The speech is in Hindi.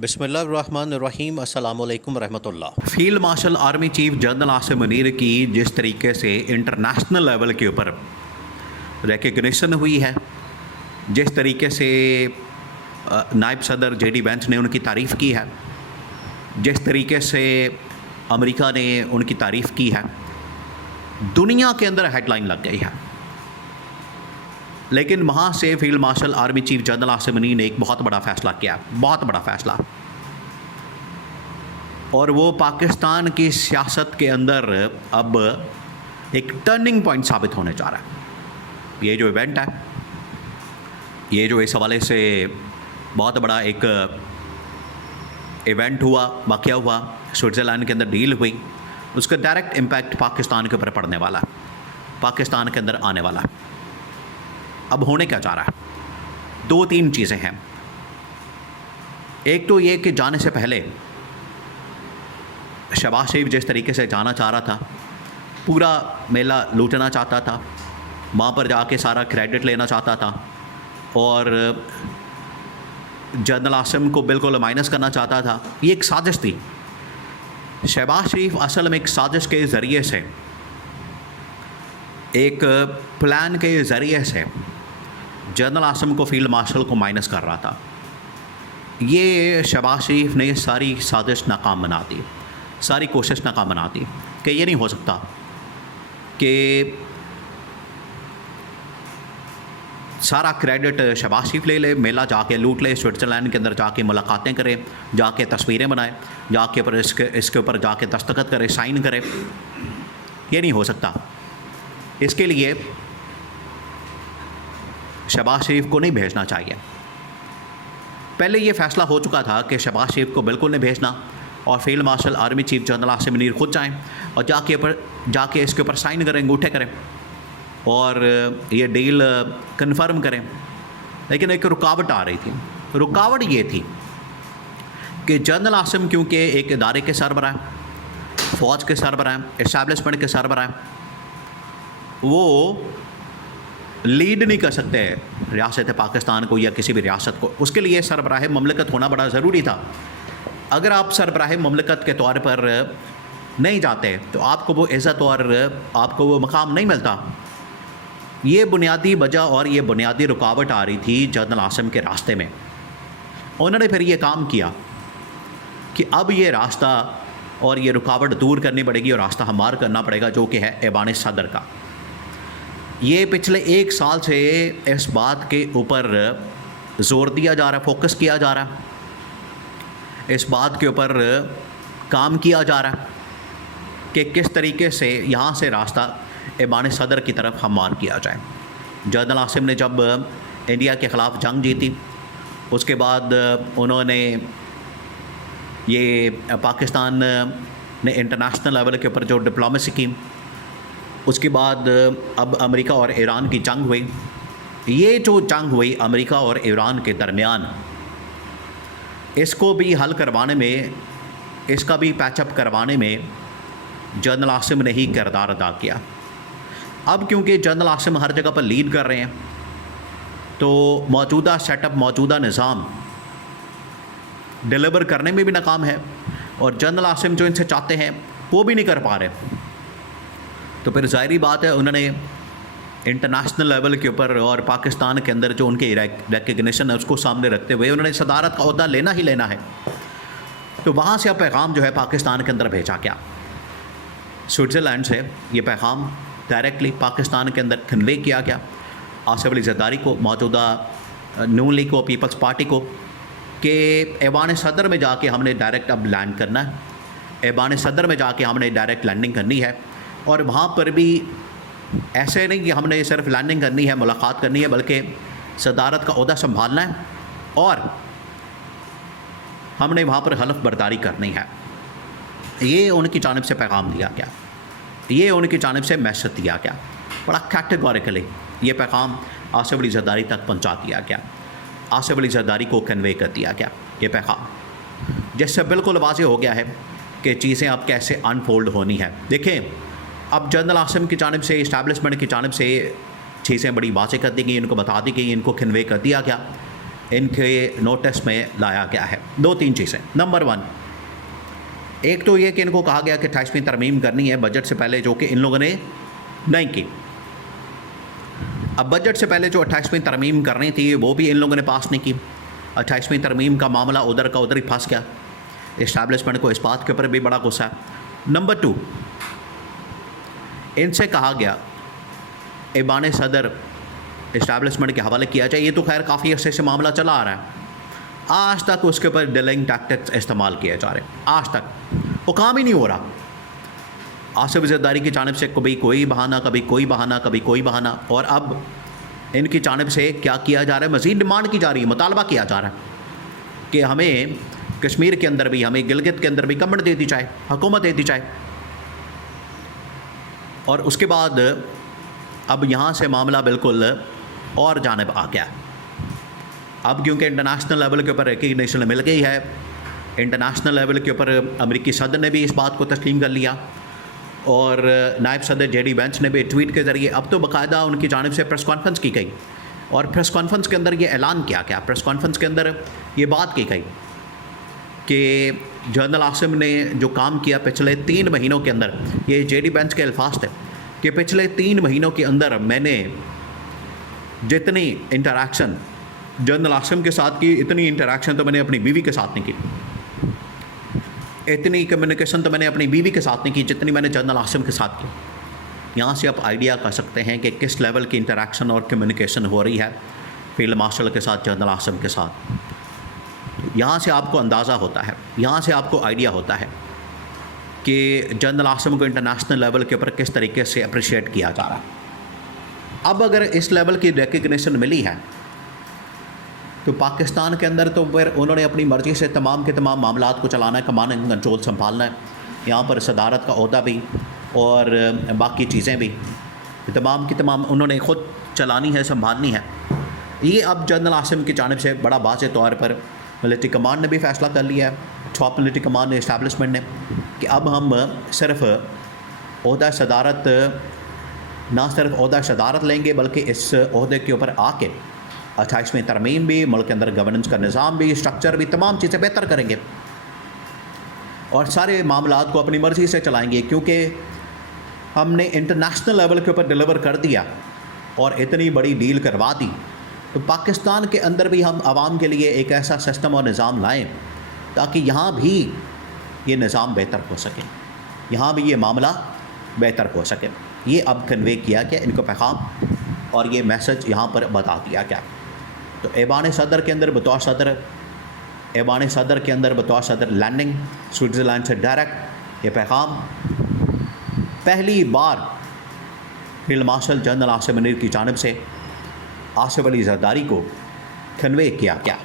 बिस्मिल्लाहिर्रहमानिर्रहीम अस्सलामुअलैकुम रहमतुल्लाह। Field marshal army chief general Asim Munir की जिस तरीके से इंटरनेशनल लेवल के ऊपर रिकग्निशन हुई है, जिस तरीके से नायब सदर जेडी वेंस ने उनकी तारीफ़ की है, जिस तरीके से अमेरिका ने उनकी तारीफ़ की है, दुनिया के अंदर हेडलाइन लग गई है। लेकिन वहाँ से field marshal army chief general Asim Munir ने एक बहुत बड़ा फ़ैसला किया, बहुत बड़ा फ़ैसला, और वो पाकिस्तान की सियासत के अंदर अब एक टर्निंग पॉइंट साबित होने जा रहा है। ये जो इवेंट है, ये जो इस हवाले से बहुत बड़ा एक इवेंट हुआ, वाक़या हुआ, स्विट्ज़रलैंड के अंदर डील हुई, उसका डायरेक्ट इम्पैक्ट पाकिस्तान के ऊपर पड़ने वाला है, पाकिस्तान के अंदर आने वाला है। अब होने क्या जा रहा है, दो तीन चीज़ें हैं। एक तो ये कि जाने से पहले शहबाज शरीफ जिस तरीके से जाना चाह रहा था, पूरा मेला लूटना चाहता था, वहाँ पर जाके सारा क्रेडिट लेना चाहता था और जनरल आसिम को बिल्कुल माइनस करना चाहता था। ये एक साजिश थी। शहबाज शरीफ असल में एक साजिश के ज़रिए से, एक प्लान के ज़रिए से जनरल आसिम को फील्ड मार्शल को माइनस कर रहा था। ये शहबाज शरीफ ने सारी साजिश नाकाम बना दी, सारी कोशिश नाकाम बना दी कि ये नहीं हो सकता कि सारा क्रेडिट शहबाज शरीफ ले ले, मेला जाके लूट ले, स्विट्ज़रलैंड के अंदर जाके मुलाकातें करे, जाके तस्वीरें बनाए, जाके पर इसके ऊपर जाके दस्तखत करे, साइन करे। ये नहीं हो सकता। इसके लिए शहबाज शरीफ को नहीं भेजना चाहिए। पहले ये फ़ैसला हो चुका था कि शहबाज शरीफ को बिल्कुल नहीं भेजना और field marshal army chief general Asim Munir खुद जाएं और जाके इसके ऊपर साइन करें, अंगूठे करें और ये डील कंफर्म करें। लेकिन एक रुकावट आ रही थी। रुकावट ये थी कि जनरल आसिम क्योंकि एक इदारे के सरबराह, फ़ौज के सरबराह, इस्टेब्लिशमेंट के सरबराह, वो लीड नहीं कर सकते रियासत पाकिस्तान को या किसी भी रियासत को। उसके लिए सरबराह ममलकत होना बड़ा ज़रूरी था। अगर आप सरबराह ममलकत के तौर पर नहीं जाते तो आपको वो इज़्ज़त और आपको वो मकाम नहीं मिलता। ये बुनियादी वजह और ये बुनियादी रुकावट आ रही थी जनरल आसिम के रास्ते में। उन्होंने फिर ये काम किया कि अब ये रास्ता और ये रुकावट दूर करनी पड़ेगी और रास्ता हमार करना पड़ेगा, जो कि है ऐवान सदर का। ये पिछले एक साल से इस बात के ऊपर ज़ोर दिया जा रहा है, फोकस किया जा रहा है, इस बात के ऊपर काम किया जा रहा है कि किस तरीके से यहाँ से रास्ता ऐवान सदर की तरफ हमार किया जाए। जनरल आसिम ने जब इंडिया के ख़िलाफ़ जंग जीती, उसके बाद उन्होंने ये पाकिस्तान ने इंटरनेशनल लेवल के ऊपर जो डिप्लोमेसी की, उसके बाद अब अमेरिका और ईरान की जंग हुई। ये जो जंग हुई अमेरिका और ईरान के दरमियान, इसको भी हल करवाने में, इसका भी पैचअप करवाने में जनरल आसिम ने ही किरदार अदा किया। अब क्योंकि जनरल आसिम हर जगह पर लीड कर रहे हैं, तो मौजूदा सेटअप, मौजूदा निज़ाम डिलीवर करने में भी नाकाम है और जनरल आसिम जो इनसे चाहते हैं वो भी नहीं कर पा रहे। तो फिर ज़ाहिरी बात है, उन्होंने इंटरनेशनल लेवल के ऊपर और पाकिस्तान के अंदर जो उनके रिकग्निशन है उसको सामने रखते हुए उन्होंने सदारत का ओहदा लेना ही लेना है। तो वहाँ से अब पैगाम जो है पाकिस्तान के अंदर भेजा गया, स्विट्ज़रलैंड से ये पैगाम डायरेक्टली पाकिस्तान के अंदर कन्वे किया गया आसिफ अली ज़रदारी को, मौजूदा नून लीग को, पीपल्स पार्टी को, कि ऐवान सदर में जाके हमने डायरेक्ट अब लैंड करना है, ऐवान सदर में जाके हमने डायरेक्ट लैंडिंग करनी है। और वहाँ पर भी ऐसे नहीं कि हमने सिर्फ लैंडिंग करनी है, मुलाकात करनी है, बल्कि सदारत का ओहदा संभालना है और हमने वहाँ पर हलफ बर्दारी करनी है। ये उनकी जानिब से पैगाम दिया गया, ये उनकी जानिब से मैसेज दिया गया। बड़ा कैटेगोरिकली ये पैगाम आसिफ अली ज़रदारी तक पहुँचा दिया गया, आसिफ अली ज़रदारी को कन्वे कर दिया गया ये पैगाम, जिससे बिल्कुल वाज़ेह हो गया है कि चीज़ें अब कैसे अनफोल्ड होनी है। देखें, अब जनरल आसिम की जानिब से, इस्टेब्लिशमेंट की जानिब से चीज़ें बड़ी वाज़ेह कर दी गई, इनको बता दी गई, इनको कन्वे कर दिया गया इनके नोटिस में लाया गया है। 2-3 चीज़ें। नंबर 1, एक तो ये कि इनको कहा गया कि 28वीं तरमीम करनी है बजट से पहले, जो कि इन लोगों ने नहीं की। अब बजट से पहले जो 28वीं तरमीम करनी थी वो भी इन लोगों ने पास नहीं की। 28वीं तरमीम का मामला उधर का उधर ही फंस गया। इस्टेब्लिशमेंट को इस बात के ऊपर भी बड़ा गुस्सा है। नंबर 2, इनसे कहा गया ऐवान सदर इस्टेब्लिशमेंट के हवाले किया जाए। ये तो खैर काफ़ी अर्से से मामला चला आ रहा है, आज तक उसके ऊपर डिलेइंग टैक्टिक्स इस्तेमाल किए जा रहे हैं। आज तक वो काम ही नहीं हो रहा। आसिफ ज़रदारी की जानिब से कभी कोई बहाना, कभी कोई बहाना, कभी कोई बहाना, और अब इनकी जानिब से क्या किया जा रहा है, मज़ीद डिमांड की जा रही है, मुतालबा किया जा रहा है कि हमें कश्मीर के अंदर भी, हमें गिलगित के अंदर भी गवर्नमेंट देती जाए, हुकूमत देती जाए। और उसके बाद अब यहाँ से मामला बिल्कुल और जानिब आ गया। अब क्योंकि इंटरनेशनल लेवल के ऊपर रिकग्निशन मिल गई है, इंटरनेशनल लेवल के ऊपर अमेरिकी सदर ने भी इस बात को तस्लीम कर लिया, और नायब सदर जेडी वेंस ने भी ट्वीट के ज़रिए, अब तो बाकायदा उनकी जानिब से प्रेस कॉन्फ्रेंस की गई, और प्रेस कॉन्फ्रेंस के अंदर ये ऐलान किया गया, प्रेस कॉन्फ्रेंस के अंदर ये बात की गई कि जनरल आसिम ने जो काम किया पिछले 3 महीनों के अंदर, ये जेडी वेंस के अल्फाज थे कि पिछले 3 महीनों के अंदर मैंने जितनी इंटरेक्शन जनरल आसिम के साथ की, इतनी इंटरेक्शन तो मैंने अपनी बीवी के साथ नहीं की, इतनी कम्युनिकेशन तो मैंने अपनी बीवी के साथ नहीं की जितनी मैंने जनरल आसिम के साथ की। यहाँ से आप आइडिया कर सकते हैं कि किस लेवल की इंटरेक्शन और कम्युनिकेशन हो रही है फील्ड मार्शल के साथ, जनरल आसिम के साथ। यहाँ से आपको अंदाज़ा होता है, यहाँ से आपको आइडिया होता है कि जनरल आसिम को इंटरनेशनल लेवल के ऊपर किस तरीके से अप्रिशिएट किया जा रहा है। अब अगर इस लेवल की रिकग्निशन मिली है तो पाकिस्तान के अंदर तो फिर उन्होंने अपनी मर्ज़ी से तमाम के तमाम मामलात को चलाना है, कमांड एंड कंट्रोल संभालना है। यहाँ पर सदारत का ओहदा भी और बाकी चीज़ें भी तमाम की तमाम उन्होंने ख़ुद चलानी है, संभालनी है। ये अब जनरल आसिम की जानिब से बड़ा वाज़े तौर पर मिलिट्री कमांड ने भी फ़ैसला कर लिया है, टॉप मिलिट्री कमांड ने, इस्टेब्लिशमेंट ने, कि अब हम सिर्फ ओहदा सदारत, ना सिर्फ ओहदा सदारत लेंगे बल्कि इस ओहदे के ऊपर आके 28वीं तरमीम भी, मुल्क के अंदर गवर्नेंस का निज़ाम भी, स्ट्रक्चर भी, तमाम चीज़ें बेहतर करेंगे और सारे मामलात को अपनी मर्ज़ी से चलाएंगे, क्योंकि हमने इंटरनेशनल लेवल के ऊपर डिलीवर कर दिया और इतनी बड़ी डील करवा दी। तो पाकिस्तान के अंदर भी हम आवाम के लिए एक ऐसा सिस्टम और निज़ाम लाएं ताकि यहाँ भी ये निज़ाम बेहतर हो सके, यहाँ भी ये मामला बेहतर हो सके। ये अब कन्वे किया गया इनको पैगाम, और ये मैसेज यहाँ पर बता दिया गया। तो ऐवान सदर के अंदर बतौर सदर, ऐवान सदर के अंदर बतौर सदर लैंडिंग स्विट्ज़रलैंड से डायरेक्ट ये पैगाम पहली बार field marshal general Asim Munir की जानिब से आसिफ अली ज़रदारी को कन्वे किया गया।